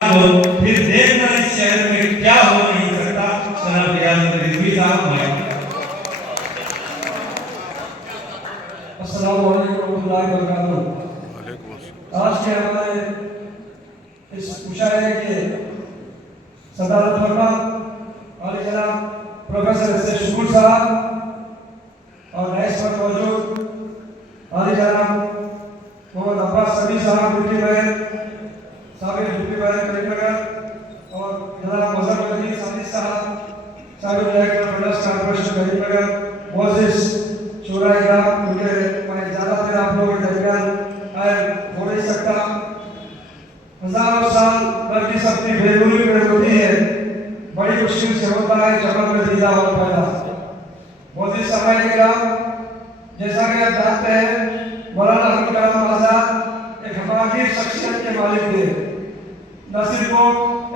پھر دیکھنا اس شہر میں کیا ہو نہیں سکتا. جناب ریاض رضوی صاحب السلام علیکم ورحمۃ اللہ وبرکاتہ. آج کے ہمارے اس مشاعرے کے صدارت فرما عالی جناب پروفیسر ایس اے شکور صاحب اور رئیس پر موجود عالی جناب محمد عباس سبی صاحب ڈپٹی میئر سابق ڈپٹی میئر کریم نگر اور جناب مظہر الدین سعدی صاحب سابق ڈائریکٹر فنڈس کارپوریشن کریم نگر معزز شورا کرام کیونکہ میں زیادہ دیر آپ لوگوں کے درمیان ہو نہیں سکتا. ہزاروں سال بلکہ اپنی بیرونی میں ہوتی ہے بڑی مشکل سے ہوتا ہے جبل میں دیدہ اور پیدا. معزز سامعین کرام جیسا کہ آپ جانتے ہیں مولانا ابوالکلام آزاد ایک حقیقی شخصیت کے مالک تھے. نہ صرف وہ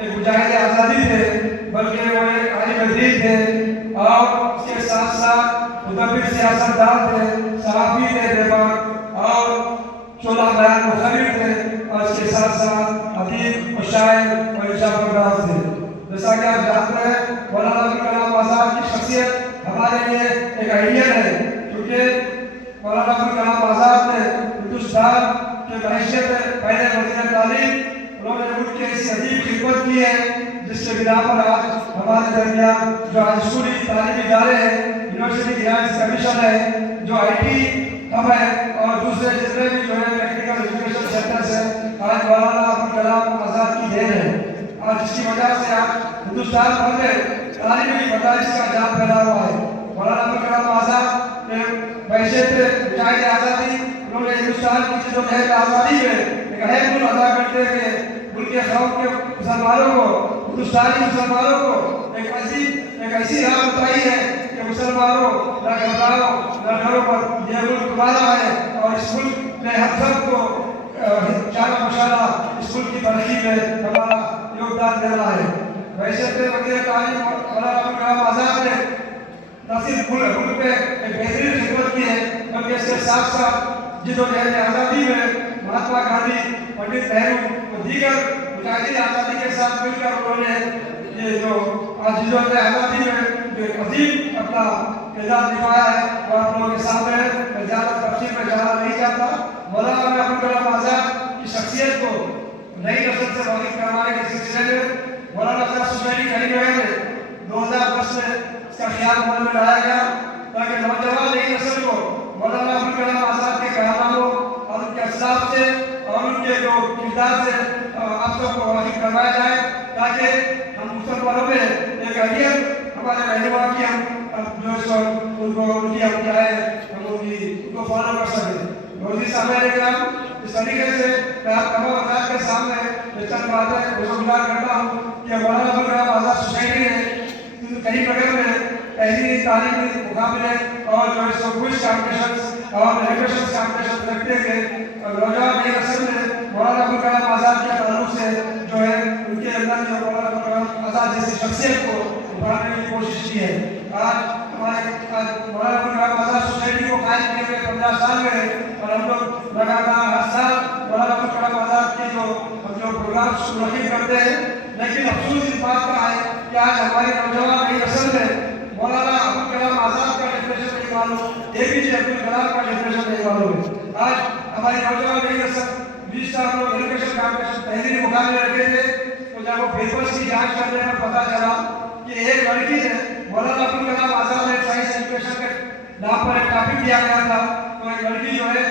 ایک مجاہد آزادی تھے بلکہ وہ ایک عالم دین تھے اور اس کے ساتھ ساتھ مدبر سیاستدان تھے, صحافی تھے بیباک اور شعلہ بیان مخرر تھے اور اس کے ساتھ ساتھ ادیب و شاعر و انشاء پرداز تھے. جیسا کہ آپ جانتے ہیں مولانا ابوالکلام آزاد کی شخصیت ہمارے لیے ایک اہمیت ہے کیونکہ مولانا ابوالکلام آزاد نے ہندوستان کے معیشت پہلے وزیر تعلیم انہوں نے ملک کی ایسی عظیم خدمت کی ہے جس کے بنا پر آج ہمارے درمیان جو آج اسکولی تعلیمی ادارے ہیں, یونیورسٹی گرانٹس کمیشن ہے, جو آئی ٹی ہب ہے اور دوسرے جتنے بھی جو ہے ٹیکنیکل ایجوکیشن سینٹرز ہیں, آج مولانا ابوالکلام آزاد کی دین ہے. آج اس کی وجہ سے آج ہندوستان بھر میں تعلیمی مدارس کا جام پھیلا ہوا ہے. مولانا ابوالکلام آزاد نے معیشت مجاہد آزادی انہوں نے ہندوستان کی جو ہے آزادی میں ایک اہم رول ادا کرتے ہوئے ملک کے قوم کے مسلمانوں کو, ہندوستانی مسلمانوں کو ایک ایسی راہ بتائی ہے کہ مسلمانوں نہ گھبراؤ نہ ڈرو پر یہ ملک تمہارا ہے اور اس ملک میں ہم سب کو چارہ مشارہ اس ملک کی ترقی میں ہمارا یوگدان دینا ہے. معیشت وزیر تعلیم مولانا ابوالکلام آزاد نے نہ صرف ملک میں ایک بہترین خدمت کی ہے بلکہ اس کے ساتھ ساتھ جدوجہد آزادی میں مہاتما گاندھی, پنڈت نہرو اور دیگر مجاہدین آزادی کے ساتھ مل کر انہوں نے یہ جو آج جدوجہد آزادی میں جو ایک عظیم اپنا کردار نبھایا ہے اور آپ لوگوں کے سامنے میں زیادہ تفصیل میں جانا نہیں چاہتا. مولانا ابوالکلام آزاد کی شخصیت کو نئی نسل سے واقف کروانے کے سلسلے میں مولانا ابراز حسینی کریم نگر میں 2010 میں اس کا خیال عمل میں لایا گیا تاکہ نوجوان نئی نسل کو مولانا ابوالکلام آزاد کے کارناموں اور ان کے اسلاف سے اور ان کے جو کردار سے آپ سب کو واقف کروایا جائے تاکہ ہم مسلمانوں میں ایک اہمیت ہمارے رہنما کی ہم جو اس کو ان کو ان کی ہم کیا ہے ہم ان کو فالو کر سکیں. موزی سامعین کرام اس طریقے سے میں آپ تمام حضرات کے سامنے چند باتیں گزار کرتا ہوں کہ مولانا ابوالکلام آزاد سوسائٹی نے کریم نگر میں پہلی تعلیمی مقابلے اور جو ہے کوئز کمپٹیشن اور ایجوکیشن کمپٹیشن رکھتے ہوئے نوجوان نئی نسل میں مولانا ابوالکلام آزاد کے تعلق سے جو ہے ان کے اندر جو مولانا ابوالکلام آزاد جیسی شخصیت کو ابھارنے کی کوشش کی ہے. آج ہمارے مولانا ابوالکلام آزاد سوسائٹی کو قائم کیے ہوئے 15 سال میں ہے اور ہم لوگ لگاتار ہر سال مولانا ابوالکلام آزاد کے جو پروگرامس منعقد کرتے ہیں. لیکن افسوس اس بات کا ہے کہ آج ہمارے نوجوان نئی نسل میں مولانا ابوالکلام آزاد کا ڈیفینیشن نہیں معلوم, اے پی جے عبد الکلام کا ڈیفینیشن نہیں معلوم ہے. آج ہماری نوجوان نئی نسل 20 سال لوگ ایجوکیشن کمپٹیشن تحریری مقابلے رکھے تھے تو جب وہ پیپرس کی جانچ کرنے میں پتہ چلا کہ ایک لڑکی نے مولانا ابوالکلام آزاد نے سائنس ایجوکیشن کے نام پر ایک ٹاپک دیا گیا تھا تو ایک لڑکی جو ہے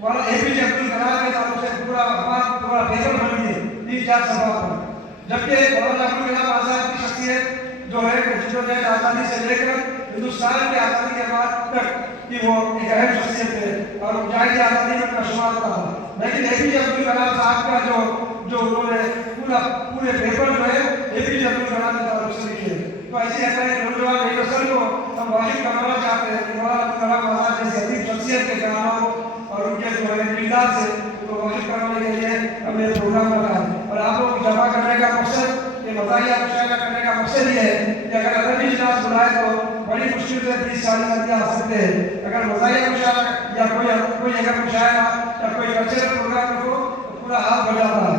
مولانا اے پی جے عبد الکلام کے نام سے پورا پیپر بن گئی 3-4 صفحات پر, جبکہ مولانا ابوالکلام آزاد کی شخصیت جو ہے جدوجہد آزادی سے لے کر ہندوستان کی آزادی کے بعد تک کہ وہ ایک اہم شخصیت ہے اور مجاہد آزادی میں کا شمار تھا. لیکن اے پی جے عبد الکلام صاحب کا جو انہوں نے پورے پیپر جو ہے اے پی جے عبد الکلام کے تعلق سے لکھے. تو ایسی ہمارے نوجوان نئی نسل کو ہم واقف کروانا چاہتے ہیں کہ مولانا ابوالکلام آزاد جیسی عظیم شخصیت کے کارناموں اور ان کے جو ہے کردار سے ان کو واقف کروانے کے لیے ہم نے پروگرام رکھا ہے. اور آپ لوگ کو جمع کرنے کا مقصد یہ مزاحیہ مشاہدہ کرنے کا مقصد یہ ہے کہ اگر ادبی اجلاس بلائے تو بڑی مشکل سے 30-40 آ سکتے ہیں. اگر مزاحیہ مشاہدہ یا کوئی اگر مشاہدہ یا کوئی کلچرل پروگرام رکھو تو پورا ہاتھ بڑھ جاتا ہے.